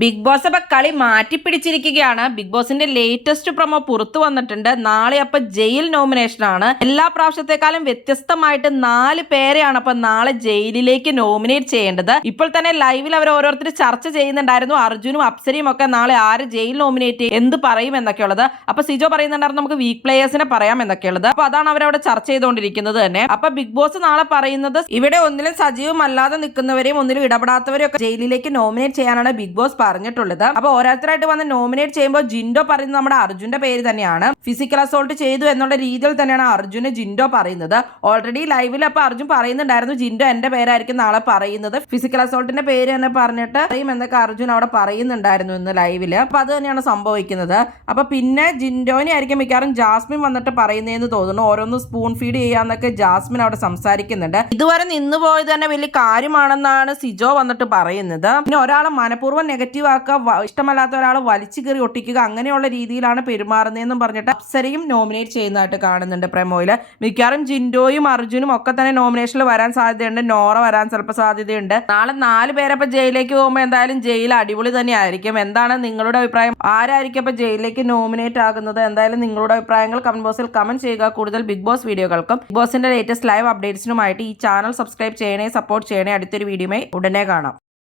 Big boss അപ്പൊ കളി മാറ്റിപ്പിടിച്ചിരിക്കുകയാണ്. Big ബോസിന്റെ ലേറ്റസ്റ്റ് പ്രൊമോ പുറത്തു വന്നിട്ടുണ്ട്. നാളെ അപ്പൊ ജയിൽ നോമിനേഷൻ ആണ്. എല്ലാ പ്രാവശ്യത്തെക്കാളും വ്യത്യസ്തമായിട്ട് 4 പേരെയാണ് അപ്പൊ നാളെ ജയിലിലേക്ക് നോമിനേറ്റ് ചെയ്യേണ്ടത്. ഇപ്പോൾ തന്നെ ലൈവിൽ അവർ ഓരോരുത്തർ ചർച്ച ചെയ്യുന്നുണ്ടായിരുന്നു. അർജുനും അപ്സരയും ഒക്കെ നാളെ ആര് ജയിൽ നോമിനേറ്റ് ചെയ്യും, എന്ത് പറയും എന്നൊക്കെയുള്ളത്. അപ്പൊ സിജോ പറയുന്നുണ്ടായിരുന്നു നമുക്ക് വീക്ക് പ്ലേയേഴ്സിനെ പറയാം എന്നൊക്കെയുള്ളത്. അപ്പൊ അതാണ് അവരവിടെ ചർച്ച ചെയ്തുകൊണ്ടിരിക്കുന്നത് തന്നെ. അപ്പൊ ബിഗ് ബോസ് നാളെ പറയുന്നത് ഇവിടെ ഒന്നിലും സജീവമല്ലാതെ നിൽക്കുന്നവരെയും ഒന്നിലും ഇടപെടാത്തവരെയും ഒക്കെ ജയിലിലേക്ക് നോമിനേറ്റ് ചെയ്യാനാണ് ബിഗ് ബോസ് പറഞ്ഞിട്ടുള്ളത്. അപ്പൊ ഓരോരുത്തരായിട്ട് വന്ന് നോമിനേറ്റ് ചെയ്യുമ്പോൾ ജിൻഡോ പറയുന്നത് നമ്മുടെ അർജുന്റെ പേര് തന്നെയാണ്. ഫിസിക്കൽ അസോൾട്ട് ചെയ്തു എന്നുള്ള രീതിയിൽ തന്നെയാണ് അർജുന് ജിൻഡോ പറയുന്നത്. ഓൾറെഡി ലൈവിൽ അപ്പൊ അർജുൻ പറയുന്നുണ്ടായിരുന്നു ജിൻഡോ എന്റെ പേരായിരിക്കും നാളെ പറയുന്നത്, ഫിസിക്കൽ അസോൾട്ടിന്റെ പേര് തന്നെ പറഞ്ഞിട്ട് പറയും എന്നൊക്കെ അർജുൻ അവിടെ പറയുന്നുണ്ടായിരുന്നു ഇന്ന് ലൈവില്. അപ്പൊ അത് തന്നെയാണ് സംഭവിക്കുന്നത്. അപ്പൊ പിന്നെ ജിൻഡോനെ ആയിരിക്കും മിക്കവാറും ജാസ്മിൻ വന്നിട്ട് പറയുന്നതെന്ന് തോന്നുന്നു. ഓരോന്ന് സ്പൂൺ ഫീഡ് ചെയ്യാന്നൊക്കെ ജാസ്മിൻ അവിടെ സംസാരിക്കുന്നുണ്ട്. ഇതുവരെ നിന്ന് പോയത് തന്നെ വലിയ കാര്യമാണെന്നാണ് സിജോ വന്നിട്ട് പറയുന്നത്. പിന്നെ ഒരാളെ മനഃപൂർവ്വം നെഗറ്റീവ് ആക്കുക, ഇഷ്ടമല്ലാത്ത ഒരാൾ വലിച്ചു കയറി ഒട്ടിക്കുക, അങ്ങനെയുള്ള രീതിയിലാണ് പെരുമാറുന്നതെന്നും പറഞ്ഞിട്ട് അപ്സരയും നോമിനേറ്റ് ചെയ്യുന്നതായിട്ട് കാണുന്നുണ്ട് പ്രമോയില്. മിക്കവാറും ജിൻഡോയും അർജുനും ഒക്കെ തന്നെ നോമിനേഷനിൽ വരാൻ സാധ്യതയുണ്ട്. നോറ വരാൻ ചിലപ്പോൾ സാധ്യതയുണ്ട്. നാളെ 4 പേരപ്പം ജയിലിലേക്ക് പോകുമ്പോൾ എന്തായാലും ജയിൽ അടിപൊളി തന്നെ ആയിരിക്കും. എന്താണ് നിങ്ങളുടെ അഭിപ്രായം? ആരായിരിക്കും അപ്പൊ ജയിലിലേക്ക് നോമിനേറ്റ് ആകുന്നത്? എന്തായാലും നിങ്ങളുടെ അഭിപ്രായങ്ങൾ കമന്റ് ബോക്സിൽ കമന്റ് ചെയ്യുക. കൂടുതൽ ബിഗ് ബോസ് വീഡിയോകൾക്കും ബിഗ് ബോസിന്റെ ലേറ്റസ്റ്റ് ലൈവ് അപ്ഡേറ്റ്സിനുമായിട്ട് ഈ ചാനൽ സബ്സ്ക്രൈബ് ചെയ്യണേ, സപ്പോർട്ട് ചെയ്യണേ. അടുത്തൊരു വീഡിയോയുമായി ഉടനെ കാണാം.